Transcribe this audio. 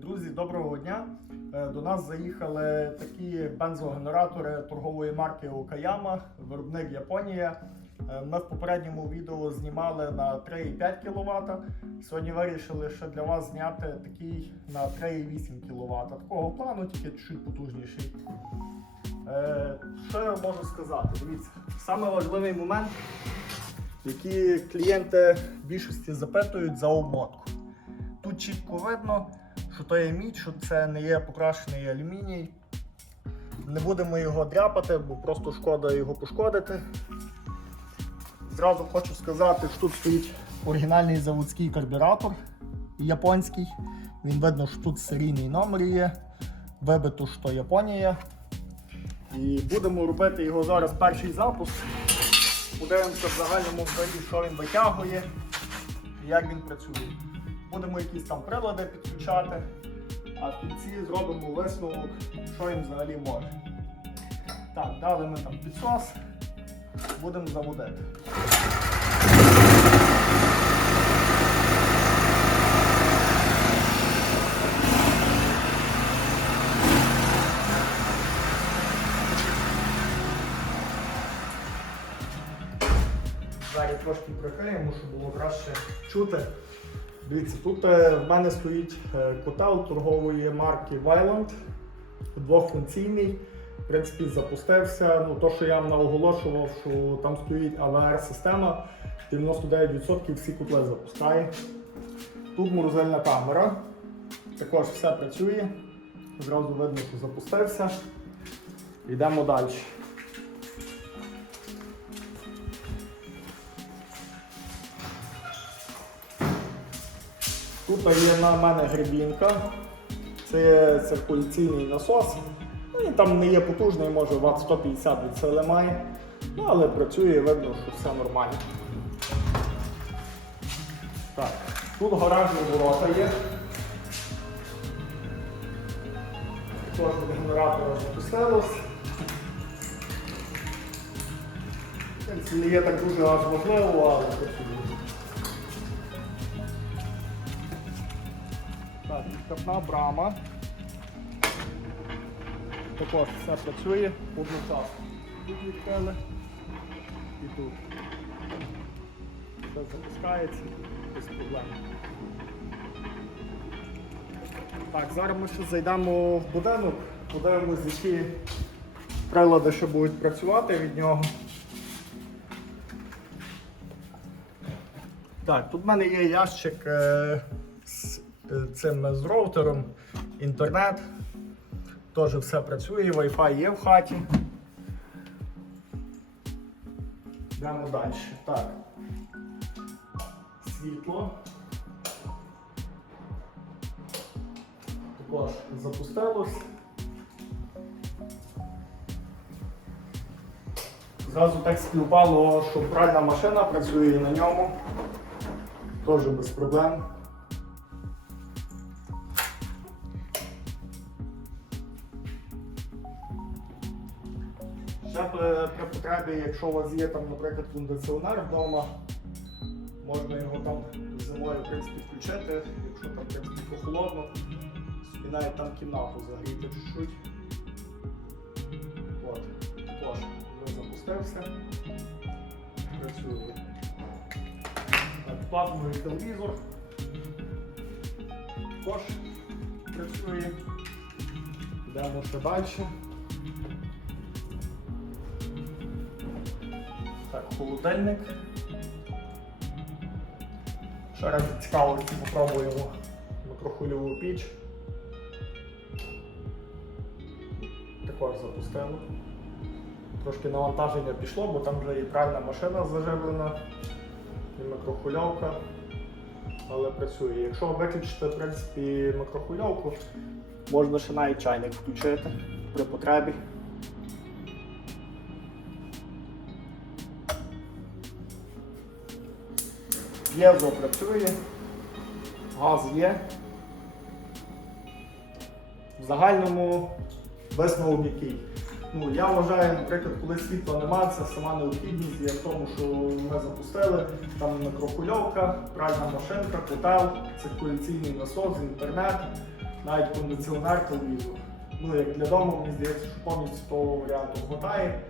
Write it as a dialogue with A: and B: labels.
A: Друзі, доброго дня. Е, До нас заїхали такі бензогенератори торгової марки Окаяма, виробник Японія. Е, Ми в попередньому відео знімали на 3,5 кВт. Сьогодні вирішили ще для вас зняти такий на 3,8 кВт. Такого плану, тільки чуть потужніший. Е, Що я можу сказати? Дивіться, саме важливий момент, який клієнти в більшості запитують за обмотку. Тут чітко видно, що то є мідь, що це не є покрашений алюміній. Не будемо його дряпати, бо просто шкода його пошкодити. Зразу хочу сказати, що тут стоїть оригінальний заводський карбюратор японський. Він видно, що тут серійний номер є. Вибито, що Японія. І будемо робити його зараз перший запуск. Подивимося в загальному взагалі, що він витягує і як він працює. Будемо якісь там прилади підключати, а в кінці зробимо висновок, що він взагалі може. Так, дали ми там підсос, будемо заводити. Зараз трошки прикриємо, щоб було краще чути. Дивіться, тут е, в мене стоїть е, котел торгової марки Вайланд, двохфункційний. В принципі, запустився. Ну, то, що я вам наоголошував, що там стоїть АВР-система, 99% всі котли запускає. Тут морозильна камера. Також все працює. Зразу видно, що запустився. Йдемо далі. Тут є на мене грибінка. Це циркуляційний насос. Ну, там не є потужний, може Вт 150 від сили має. Ну, але працює, видно, що все нормально. Так, тут гаражні ворота є. Також від запустилось. Принципі, Не є так дуже аж важливо, але працює. Так, відкапна брама. Також все працює одночасно. Тут відкрили і тут. Все запускається без проблем. Так, зараз ми ще зайдемо в будинок, подивимось, які прилади ще будуть працювати від нього. Так, тут в мене є ящик е, з цим з роутером, інтернет. Теж все працює, Wi-Fi є в хаті. Йдемо далі. Так. Світло. Також запустилось. Зразу так співпало, що пральна машина працює на ньому. Теж без проблем. Ще при, при потребі, якщо у вас є там, наприклад, кондиціонер вдома, можна його там зимою в принципі, включити, якщо там в принципі, собі навіть там кімнату загріти чуть-чуть. От, також він запустився. Працює. Плазмовий телевізор. Також працює. Йдемо ще далі. Так, холодильник. Ще раз цікавості попробуємо микрохвильову піч. Також запустили. Трошки навантаження пішло, бо там вже і пральна машина заживлена, і микрохвильовка. Але працює. Якщо виключити в принципі, микрохвильовку, можна ще навіть чайник включити при потребі. Євро працює, газ є. В загальному висновок який. Ну, я вважаю, наприклад, коли світла немає, це сама необхідність є в тому, що ми запустили там микрохвильовка, пральна машинка, котел, циркуляційний насос, інтернет. навіть кондиціонер влізу. Ну, як для дому, мені здається, що повністю того варіанту хватає.